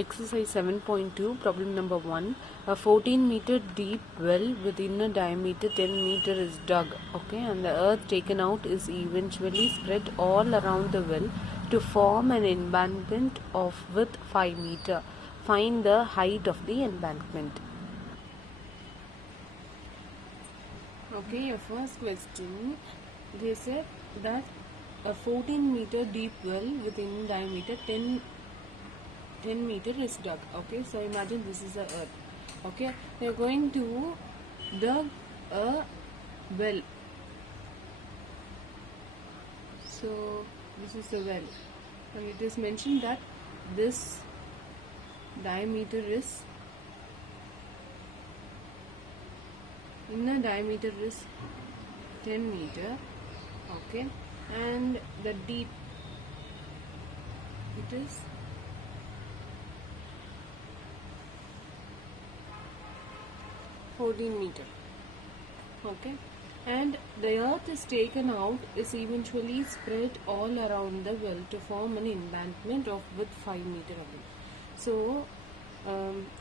Exercise 7.2, problem number 1. A 14-meter deep well with inner diameter 10 meter is dug, okay, and the earth taken out is eventually spread all around the well to form an embankment of width 5 meter. Find the height of the embankment. Okay, your first question, they said that a 14-meter deep well with inner diameter 10 meter is dug. Okay, so imagine this is the earth. Okay, they are going to dug a well. So this is the well, and it is mentioned that this diameter is inner diameter is 10 meter. Okay, and the deep, it is 14 meter. Okay, and the earth is taken out is eventually spread all around the well to form an embankment of width 5 meter away. So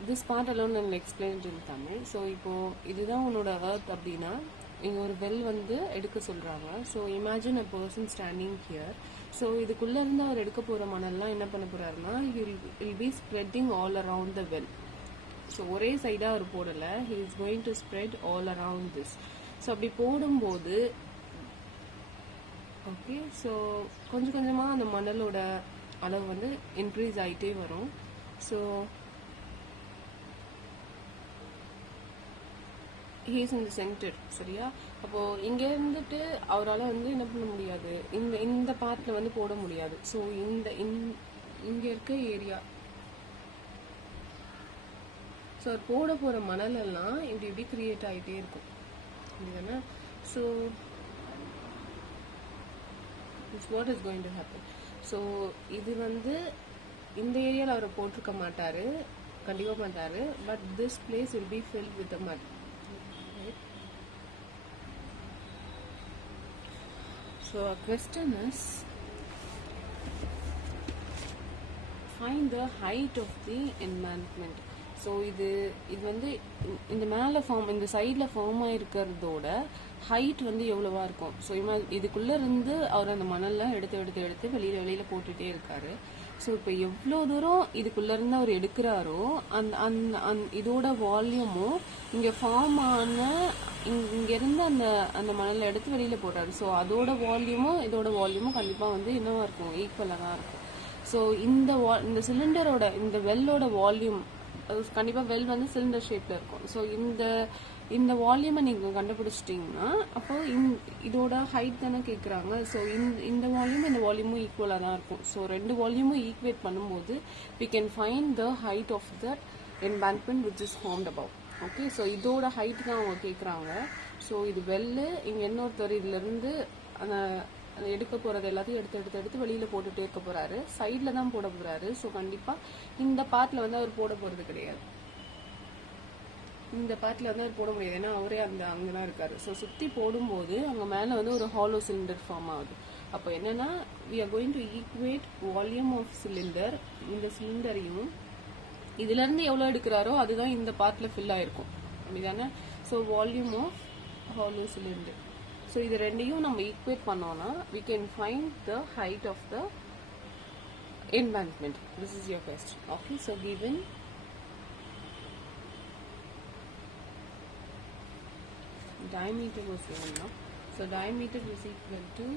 this part alone I'll explain it in Tamil. So இப்போ இதுதான் உன்னோட earth அப்படின்னா இங்கே ஒரு வெல் வந்து எடுக்க சொல்கிறாங்க. So imagine a person standing here. So இதுக்குள்ளே இருந்து அவர் எடுக்க போகிற மணல்லாம் என்ன பண்ண போகிறாருன்னா will be spreading all around the well. So ஒரே சைடாக அவர் போடலை, he is going to spread all around this. So அப்படி போடும்போது ஓகே, ஸோ கொஞ்சம் கொஞ்சமாக அந்த மணலோட அளவு வந்து இன்க்ரீஸ் ஆகிட்டே வரும். So he is in the center, சரியா? அப்போ இங்க இருந்துட்டு அவரால் வந்து என்ன பண்ண முடியாது, இந்த பார்ட்ல வந்து போட முடியாது. ஸோ இங்க இருக்க ஏரியா, ஸோ போட போற மணல் எல்லாம் இப்படி கிரியேட் ஆகிட்டே இருக்கும், இதுதானே? So it's what is going to happen. So இது வந்து இந்த ஏரியாவில் அவர் போட்டிருக்க மாட்டாரு, கண்டிப்பாக மாட்டாரு. But this place will be filled with மட். So our question is, find the height of the embankment. So இது வந்து இந்த மேலே ஃபார்ம், இந்த சைடில் ஃபார்ம் ஆகிருக்கிறதோட ஹைட் வந்து எவ்வளவா இருக்கும். ஸோ இதுக்குள்ளே இருந்து அவர் அந்த மணல்லாம் எடுத்து வெளியில் போட்டுகிட்டே இருக்காரு. ஸோ இப்போ எவ்வளோ தூரம் இதுக்குள்ளேருந்து அவர் எடுக்கிறாரோ இதோட வால்யூமும் இங்கே ஃபார்ம் ஆன இங்கேருந்து அந்த மணலை எடுத்து வெளியில் போடுறாரு. ஸோ அதோட வால்யூமும் இதோட வால்யூமும் கண்டிப்பாக வந்து என்னவா இருக்கும், ஈக்குவலாக தான் இருக்கும். ஸோ இந்த சிலிண்டரோட, இந்த வெல்லோட வால்யூம், கண்டிப்பாக வெல் வந்து சிலிண்டர் ஷேப்பில் இருக்கும். ஸோ இந்த வால்யூமை நீங்கள் கண்டுபிடிச்சிட்டிங்கன்னா அப்போ இதோட ஹைட் தானே கேட்குறாங்க. ஸோ இந்த வால்யூமும் ஈக்குவலாக தான் இருக்கும். ஸோ ரெண்டு வால்யூமும் ஈக்குவேட் பண்ணும்போது we can find the height of that embankment which is formed above. Okay, so இதோட ஹைட் தான் அவங்க கேட்குறாங்க. ஸோ இது வெல்லு, இங்கே இன்னொருத்தர் இதுலேருந்து அந்த எடுக்க போகிறது எல்லாத்தையும் எடுத்து வெளியில் போட்டுகிட்டே இருக்க போகிறாரு. சைடில் தான் போட போகிறாரு. ஸோ கண்டிப்பாக இந்த பார்ட்டில் வந்து அவர் போட போகிறது கிடையாது, இந்த பார்ட்டில் வந்து அவர் போட முடியாது, ஏன்னா அவரே அங்கே தான் இருக்காரு. ஸோ சுற்றி போடும்போது அங்கே மேலே வந்து ஒரு ஹாலோ சிலிண்டர் ஃபார்ம் ஆகுது. அப்போ என்னன்னா we are going to equate volume of cylinder, இந்த சிலிண்டரையும் இதுலேருந்து எவ்வளோ எடுக்கிறாரோ அதுதான் இந்த பார்ட்டில் ஃபில் ஆகிருக்கும், அப்படிதானே? So volume of hollow cylinder. So இது ரெண்டையும் நம்ம ஈக்குவேட் பண்ணோம்னா we can find the height of the embankment. This is your question. Okay, so given diameter was given now. So diameter is equal to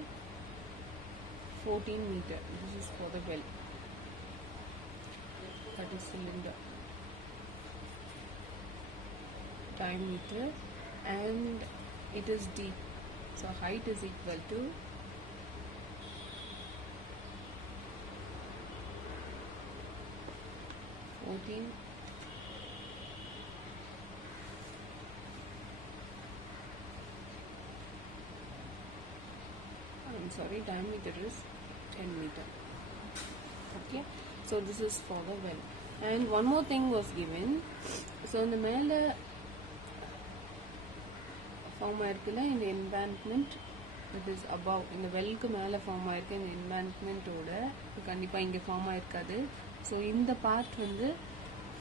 14 meter. This is for the well, that is cylinder. Diameter, and it is deep. So height is equal to 14 diameter is 10 meter. Okay, so this is for the well. And one more thing was given. So in the மேலே ஃபார்ம் ஆயிருக்குல்ல இந்த எம்பாங்க்மெண்ட், it is above, இந்த வெல்க்கு மேலே ஃபார்ம் ஆயிருக்கு இந்த எம்பாங்க்மெண்ட்டோட, கண்டிப்பாக இங்கே ஃபார்ம் ஆயிருக்காது, ஸோ இந்த பார்ட் வந்து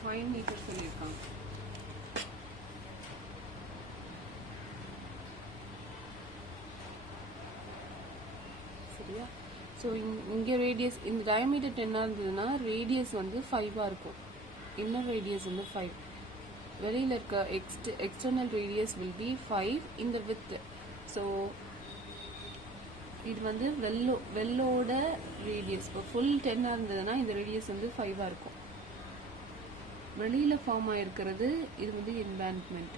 5 மீட்டர் சொல்லியிருக்காங்க. சரியா? ஸோ இங்கே ரேடியஸ் இந்த டயமீட்டர் 10 இருந்ததுன்னா ரேடியஸ் வந்து 5 இருக்கும். இன்னர் ரேடியஸ் வந்து 5. வெளியில் இருக்க எக்ஸ்டர்னல் ரேடியஸ் வில் பி 5 இந்த வித். ஸோ இது வந்து வெள்ளோட ரேடியஸ் இப்போ ஃபுல் 10 இருந்ததுன்னா இந்த ரேடியஸ் வந்து 5 இருக்கும். வெளியில் ஃபார்ம் ஆகிருக்கிறது இது வந்து எம்பேங்க்மெண்ட்.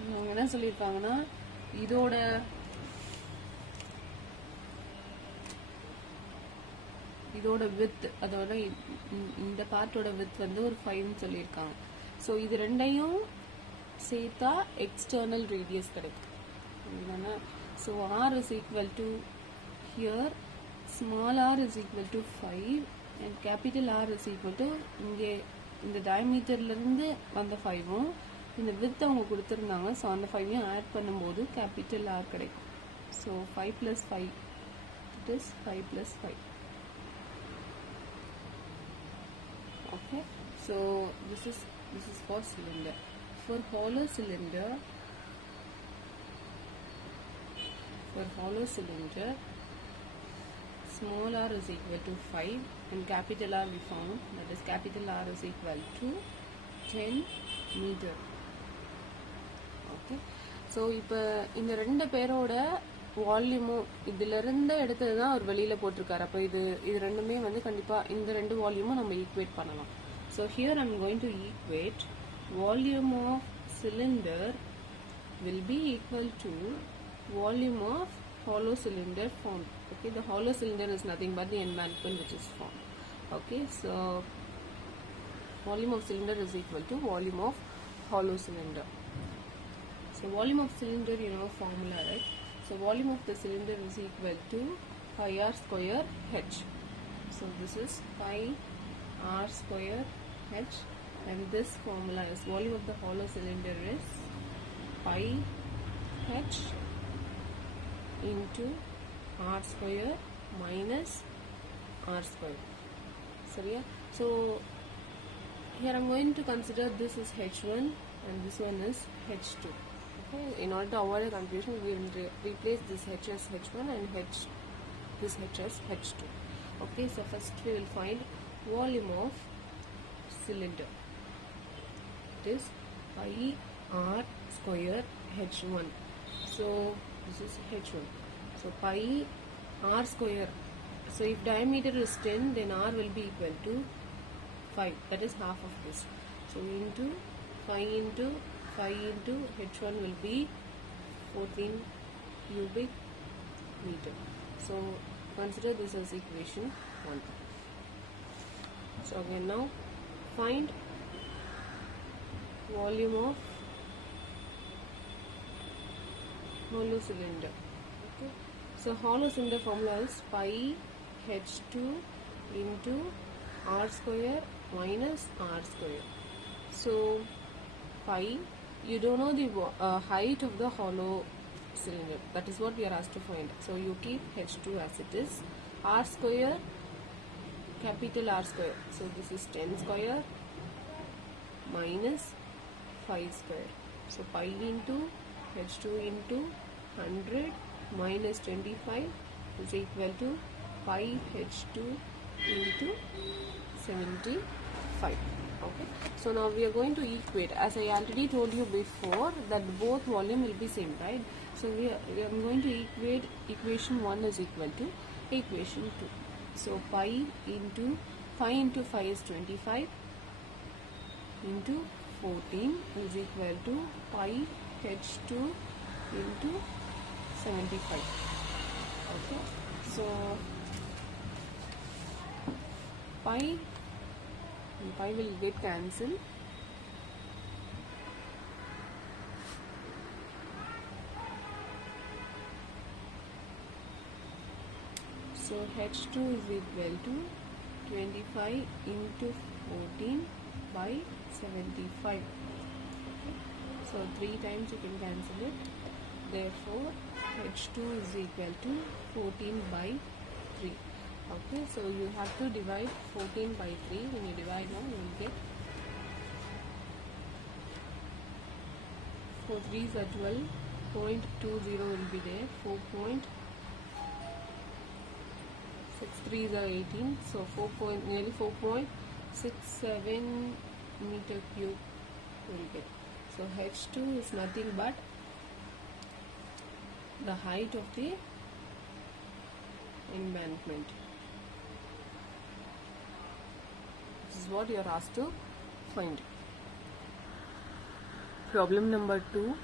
அவங்க என்ன சொல்லியிருப்பாங்கன்னா இதோட வித், அதோட இந்த பார்ட்டோட வித் வந்து ஒரு 5ன்னு சொல்லியிருக்காங்க. ஸோ இது ரெண்டையும் சேர்த்தா எக்ஸ்டர்னல் ரேடியஸ் கிடைக்கும். So r is equal to here small r is equal to 5 and capital R is equal to இங்கே இந்த டயமீட்டர்லேருந்து வந்த 5ம் இந்த வித் அவங்க கொடுத்துருந்தாங்க. ஸோ அந்த 5ஐயும் ஆட் பண்ணும்போது கேபிட்டல் R கிடைக்கும். ஸோ 5 plus 5 it is 5 plus 5. Okay, so this is for cylinder. For hollow cylinder, small r is equal to 5 and capital R we found, that is capital R is equal to 10 meter. Okay, so இப்போ இந்த ரெண்டு பேரோட வால்யூமும் இதிலிருந்து எடுத்தது தான் அவர் வெளியில் போட்டிருக்காரு. அப்போ இது ரெண்டுமே வந்து கண்டிப்பாக இந்த ரெண்டு வால்யூமும் நம்ம ஈக்குவேட் பண்ணலாம். So here I'm going to equate volume of cylinder will be equal to volume of hollow cylinder formed. Okay, the hollow cylinder is nothing but the embankment which is formed. Okay, so volume of cylinder is equal to volume of hollow cylinder. So volume of cylinder, you know formula, right? So volume of the cylinder is equal to pi r square h. So this is pi r square h, and this formula is volume of the hollow cylinder is pi h into r square minus r square. சரியா? So here I'm going to consider this is h1 and this one is h2. Okay, in order to avoid a confusion, we will replace this h as h1 and this h as h2. Okay, so first we will find volume of cylinder. It is pi r square h1. So this is h1. So pi r square. So if diameter is 10, then r will be equal to 5. That is half of this. So into 5 into h1 will be 14 cubic meter. So consider this as equation 1. So again now find volume of hollow cylinder. Okay, so hollow cylinder formula is pi h2 into r square minus r square. So pi, you don't know the height of the hollow cylinder. That is what we are asked to find. So you keep h2 as it is. R square, capital R square. So this is 10 square minus 5 square. So pi into h2 into 100 minus 25 is equal to pi h2 into 75. Okay, so now we are going to equate, as I already told you before, that both volume will be same, right? So we are going to equate equation 1 is equal to equation 2. So pi into 5 into 5 is 25 into 14 is equal to pi h2 into 75. Okay, so pi will get cancelled. So h2 is equal to 25 into 14 by 75. Okay, so 3 times you can cancel it. Therefore h2 is equal to 14 by 3. Okay, so you have to divide 14 by 3. When you divide now, you will get 4 3s are 12. 0.20 will be there. 4.63s are 18. So nearly 4.67 meter cube will get. So H2 is nothing but the height of the embankment. This is what you are asked to find. Problem number 2.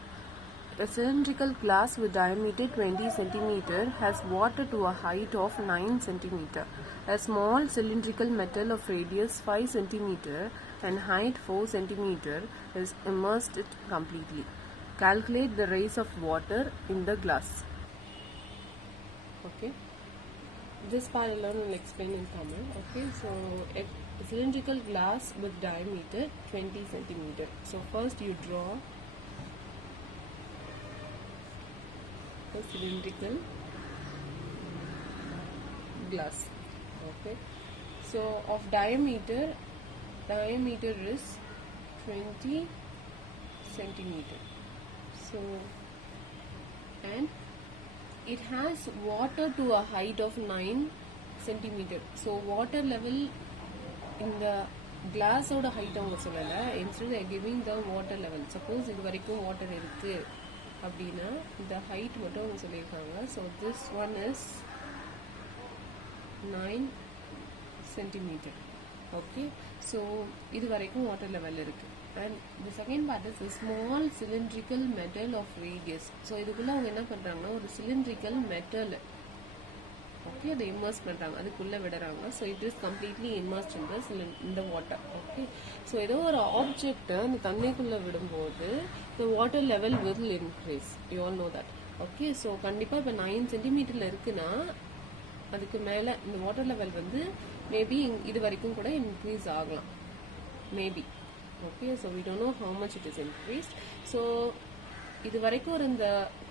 A cylindrical glass with diameter 20 cm has water to a height of 9 cm. A small cylindrical metal of radius 5 cm and height 4 cm is immersed completely. Calculate the rise of water in the glass. Okay. This part alone will explain in Tamil. Okay, so a cylindrical glass with diameter 20 cm. So first you draw a cylindrical glass. Okay, so of diameter is 20 centimeter. So and it has water to a height of 9 centimeter. So water level in the glass oda height avanga sollala, instead they are giving the water level. Suppose idu varaikum water irukku அப்படினா the height மட்டும் அவங்க சொல்லியிருக்காங்க. So this one is 9 centimeter. Okay, so இது வரைக்கும் water level இருக்கு. And the second part is a small cylindrical metal of radius. So இதுக்குள்ள அவங்க என்ன பண்றாங்கன்னா ஒரு cylindrical metal, okay, அதை immerse பண்றாங்க, அதுக்குள்ள விடுறாங்க. So it is completely immersed in the water. Okay, so ஏதோ ஒரு ஆப்ஜெக்ட் அந்த தண்ணிக்குள்ள விடும்போது the water level will increase. You all know that. Okay, so கண்டிப்பா இப்ப 9 சென்டிமீட்டர்ல இருக்குன்னா அதுக்கு மேல இந்த வாட்டர் லெவல் வந்து மேபி இது வரைக்கும் கூட இன்க்ரீஸ் ஆகலாம், maybe. Okay, so we don't know how much it is increased. So இது வரைக்கும் இந்த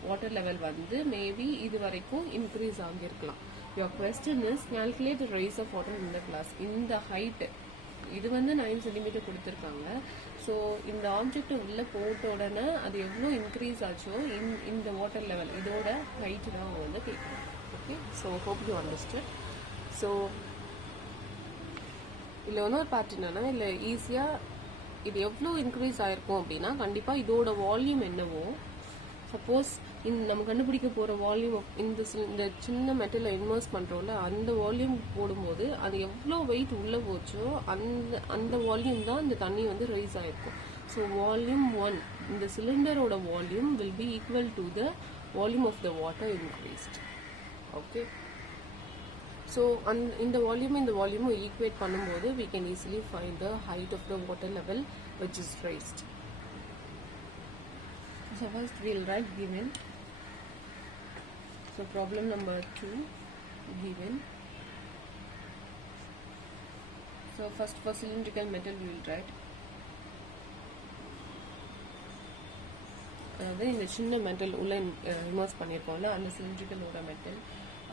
வாட்டர் லெவல் வந்து மேபி இது வரைக்கும் இன்க்ரீஸ் ஆகியிருக்கலாம். Your question is calculate the rise of water in the glass. இந்த height இது வந்து 9 சென்டிமீட்டர் கொடுத்துருக்காங்க. ஸோ இந்த ஆப்ஜெக்ட் உள்ள போட்ட உடனே அது எவ்வளோ இன்க்ரீஸ் ஆச்சோ இந்த வாட்டர் லெவல் இதோட ஹைட் தான் அவங்க வந்து கேட்குறாங்க. Okay, so hope you understand. So இல்லை இன்னொரு பார்ட் என்னன்னா, இல்லை ஈஸியாக இது எவ்வளோ இன்க்ரீஸ் ஆயிருக்கும் அப்படின்னா கண்டிப்பாக இதோட வால்யூம் என்னவோ, சப்போஸ் நம்ம கண்டுபிடிக்க போகிற வால்யூம் இந்த சின்ன மெட்டலை இன்வெர்ஸ் பண்ணுறோம்ல, அந்த வால்யூம் போடும்போது அது எவ்வளோ வெயிட் உள்ளே போச்சோ அந்த வால்யூம் தான் இந்த தண்ணி வந்து ரைஸ் ஆகிருக்கும். ஸோ வால்யூம் 1, இந்த சிலிண்டரோட volume will be equal to the volume of the water increased. Okay, so இந்த வால்யூமும் ஈக்குவேட் பண்ணும்போது we can easily find the height of the water level which is raised. So first we'll write given. So problem number 2 given. So first for cylindrical metal we will write. அதாவது இந்த சின்ன மெட்டல் உள்ள இமர்ஸ் பண்ணியிருக்கோம்ல அந்த சிலிண்ட்ரிக்கலோட மெட்டல்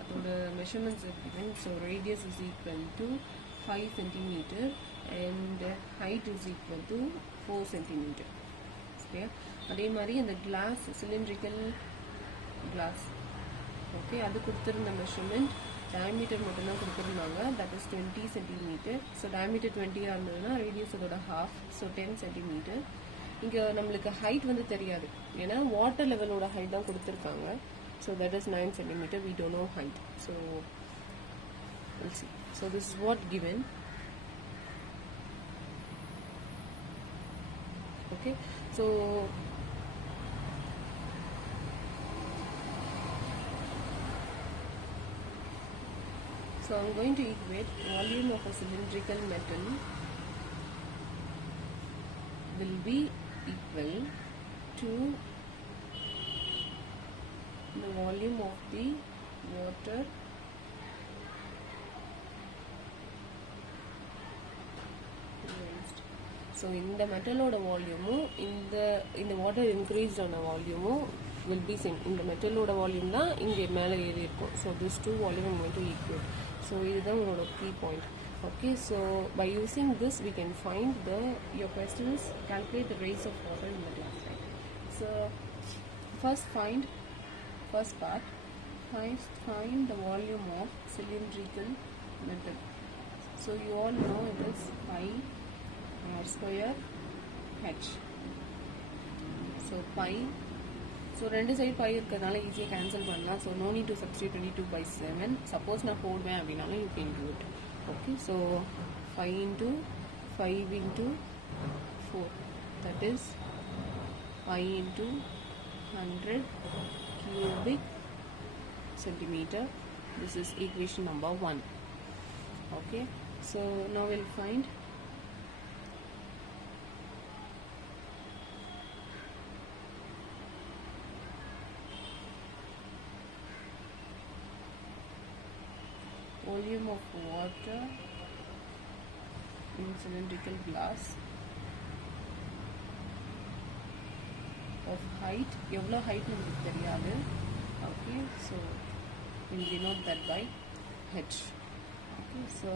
அதோட measurements given. So radius is equal to 5 centimeter and height is equal to 4 centimeter. Okay, அதே மாதிரி அந்த கிளாஸ் சிலிண்ட்ரிக்கல் கிளாஸ், ஓகே, அது கொடுத்துருந்த மெஷர்மெண்ட் டயமீட்டர் மட்டும்தான் கொடுத்துருந்தாங்க, that is 20 centimetre. So diameter 20 இருந்ததுன்னா ரேடியஸ் அதோட ஹாஃப், ஸோ 10 சென்டிமீட்டர். இங்கே நம்மளுக்கு ஹைட் வந்து தெரியாது, ஏன்னா வாட்டர் லெவலோட ஹைட் தான் கொடுத்துருக்காங்க. So that is 9 centimeter. We don't know height, so we'll see. So this is what given. Okay, so I'm going to equate volume of a cylindrical metal will be equal to the volume of the water raised. So இந்த மெட்டலோட வால்யூமும் இந்த water increased ஆன வால்யூமும் will be same. இந்த மெட்டலோட வால்யூம் தான் இங்கே மேலே ஏறி இருக்கும். So this two volume I'm going to equate. So இதுதான் உங்களோட key point. Okay, so by using this we can find your question is calculate the raise of water in the glass, right? So first part, find the volume of cylindrical metal. So you all know it is pi r square h. So pi, so ரெண்டு side pi இருக்கிறதுனால ஈஸியாக கேன்சல் பண்ணலாம். So no need to substitute 22/7. சப்போஸ் நான் போடுவேன் அப்படின்னாலும் you can do it. Okay, so 5 into 5 into 4, that is pi into 100 cubic centimeter. This is equation number 1. Okay, so now we'll find volume of water in cylindrical glass of height. எவ்வளோ height நமக்கு தெரியாது. Okay, so we'll denote that by h. Okay, so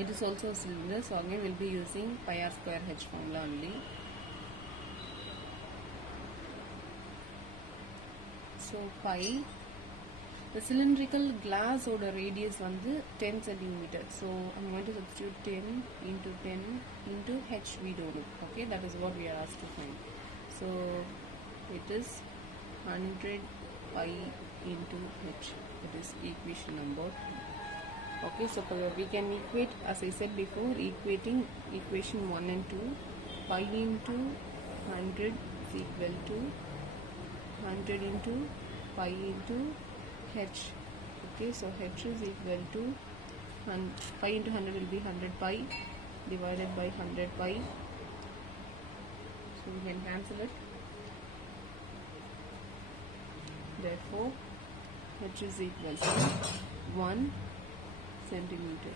it is also a cylinder, so again we'll be using pi r square h formula only. So pi, the cylindrical glass or the radius வந்து 10 centimeter. So I'm going to substitute 10 into 10 into h we don't know. Okay, that is what we are asked to find. So it is 100 pi into h. It is equation number 2. Okay, so we can equate, as I said before, equating equation 1 and 2. Pi into 100 is equal to 100 into pi into h. Okay, so h is equal to pi into 100 will be 100 pi divided by 100 pi. So we can cancel it. Therefore h is equal to 1 centimeter.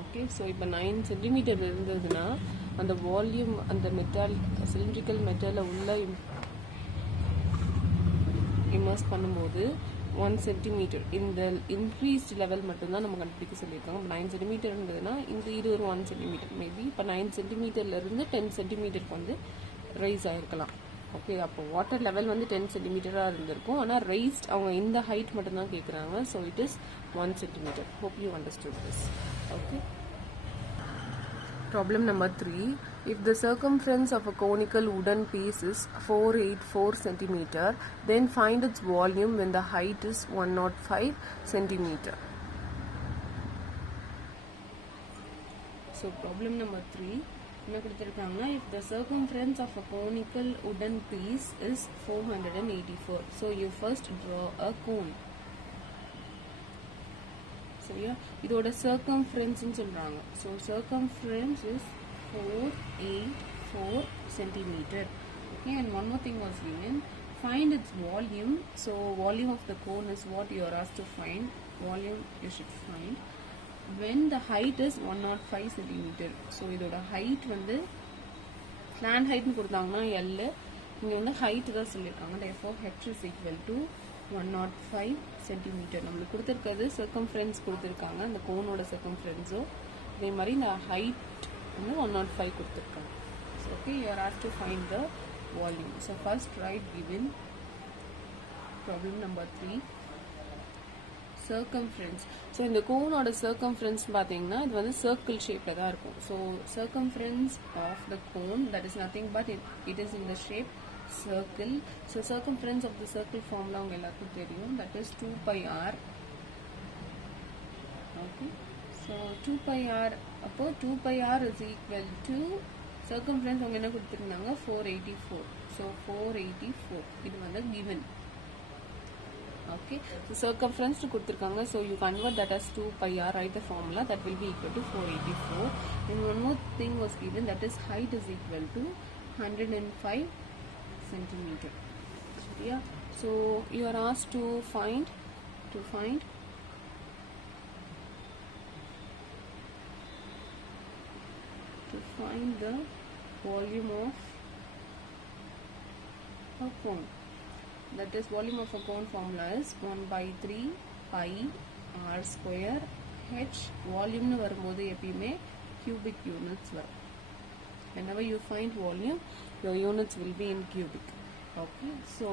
Okay, so இப்போ 9 centimeter இருந்ததுன்னா அந்த வால்யூம் அந்த metal cylindrical மெட்டலை உள்ள இமர்ஸ் பண்ணும்போது 1 centimeter இந்த increased level மட்டும்தான் நம்ம கண்டுபிடிக்க சொல்லியிருக்காங்க. 9 centimeter இருந்ததுன்னா இது ஒரு 1 centimeter மேபி இப்போ 9 centimeterலேருந்து 10 centimeterக்கு வந்து ரைஸ் ஆகிருக்கலாம். ஓகே, அப்போ வாட்டர் லெவல் வந்து 10 centimeter-ஆக இருந்திருக்கும். ஆனால் ரைஸ்ட் அவங்க இந்த ஹைட் மட்டும்தான் கேட்குறாங்க. So it is 1 centimeter. Hope you understood this. Okay. Problem number 3. If the circumference of a conical wooden piece is 484 centimeter, then find its volume when the height is 105 centimeter. So problem number 3. என்ன கொடுத்துருக்காங்கன்னா, if the circumference of a conical wooden piece is 484. So you first draw a cone. சரியா, இதோட சர்க்கம்ஃபரன்ஸ்னு சொல்கிறாங்க. So circumference is 484 centimeter. Okay, and one more thing was given, find its volume. So volume of the cone is what you are asked to find. Volume you should find when the height is 105 centimeter. So இதோட ஹைட் வந்து ஸ்லாண்ட் ஹைட்னு கொடுத்தாங்கன்னா எல், இங்கே வந்து ஹைட் தான் சொல்லியிருக்காங்க. therefore h is equal to 105 centimeter. நம்மளுக்கு கொடுத்துருக்கிறது சர்க்கம்ஃபரன்ஸ் கொடுத்துருக்காங்க, அந்த கோனோட சர்க்கம்ஃபரன்ஸோ அதே மாதிரி இந்த ஹைட் வந்து 105 கொடுத்துருக்காங்க. So okay, you are asked to find the volume. So first right given problem number 3 circumference. So இந்த கோனோட சர்க்கம்ஃபரன்ஸ் பார்த்தீங்கன்னா இது வந்து சர்க்கிள் ஷேப்பில் தான் இருக்கும். So circumference of the cone, that is nothing but it is in the shape circle. So circumference of the circle formula உங்க எல்லாருக்கும் தெரியும், that is 2 pi r. Okay, so 2 pi r, அப்போ 2 pi r is equal to circumference உங்க என்ன கொடுத்துருந்தாங்க 484. so 484 இது வந்து given. Okay, so circumference கொடுத்துருக்காங்க, so you convert that as 2 pi r, write the formula, that will be equal to 484. and one more thing was given, that is height is equal to 105 centimeter. Yeah, so you are asked to find the volume of a cone. That is, volume of a cone formula is 1 by 3 pi r square h. Volume nu varumbodhu eppiyume cubic units varum. Whenever you find volume, your units will be in cubic. Okay, so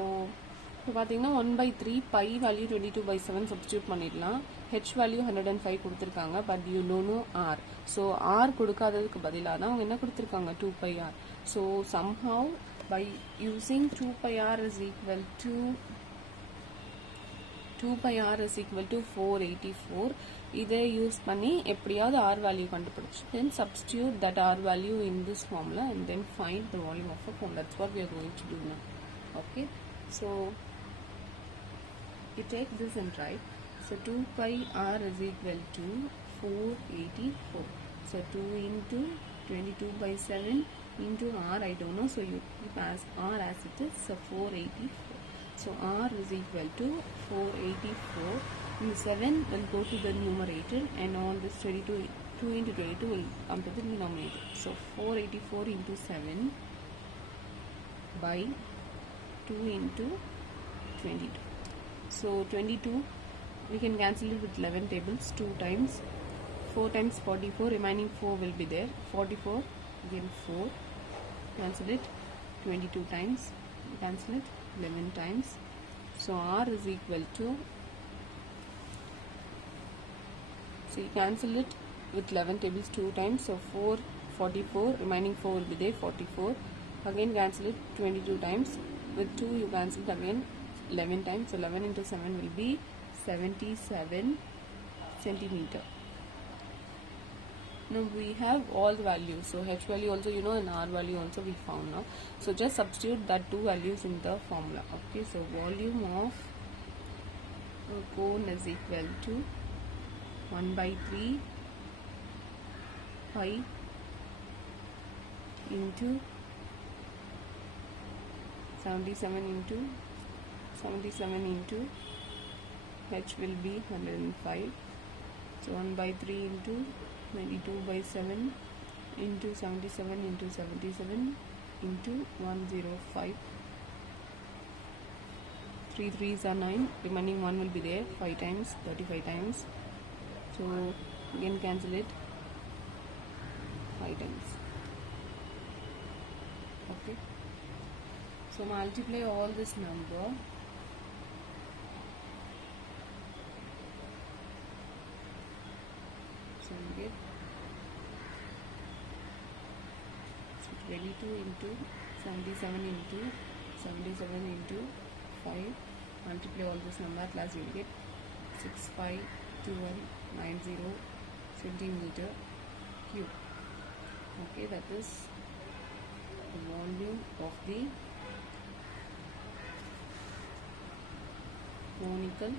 இப்போ பார்த்தீங்கன்னா 1 by 3 pi value 22/7 substitute பண்ணிடலாம். h value 105 கொடுத்துருக்காங்க, but you don't know r. So r கொடுக்காததுக்கு பதிலாக தான் அவங்க என்ன கொடுத்துருக்காங்க, 2 pi r. So somehow by using 2 pi r is equal to 484, இதை யூஸ் பண்ணி எப்படியாவது r value கண்டுபிடிச்சு then substitute that r value in this formula and then find the volume of a cone. That's what we are going to do now. Okay, so you take this and write. So 2 pi r is equal to 484. So 2 into 22/7 into r, I don't know, so you keep as r as it is, so 484. So r is equal to 484. The 7 will go to the numerator and all this 2 into 22 will come to the denominator. So 484 into 7 by 2 into 22. So 22 we can cancel it with 11 tables 2 times. 4 times 44, remaining 4 will be there. 44 again 4, cancel it. 22 times, cancel it 11 times. So r is equal to, so you cancel it with 11 tables 2 times. So 4, 44, remaining 4 will be there, 44. Again cancel it 22 times. With 2 you cancel it again 11 times. So 11 into 7 will be 77 centimeter. Now we have all the values. So h value also you know and r value also we found now. So just substitute that two values in the formula. Okay, so volume of a cone is equal to 1 by 3 pi into 77 into h will be 105. So 1 by 3 into 22/7 into 77 into 77 into 105. 3 3s are 9, remaining 1 will be there, 5 times, 35 times. So again cancel it 5 times. Okay, so multiply all this number. So you get 22 into 77 into 77 into 5. Multiply all this number, at last you will get 652190 centimeter cube. Okay, that is the volume of the conical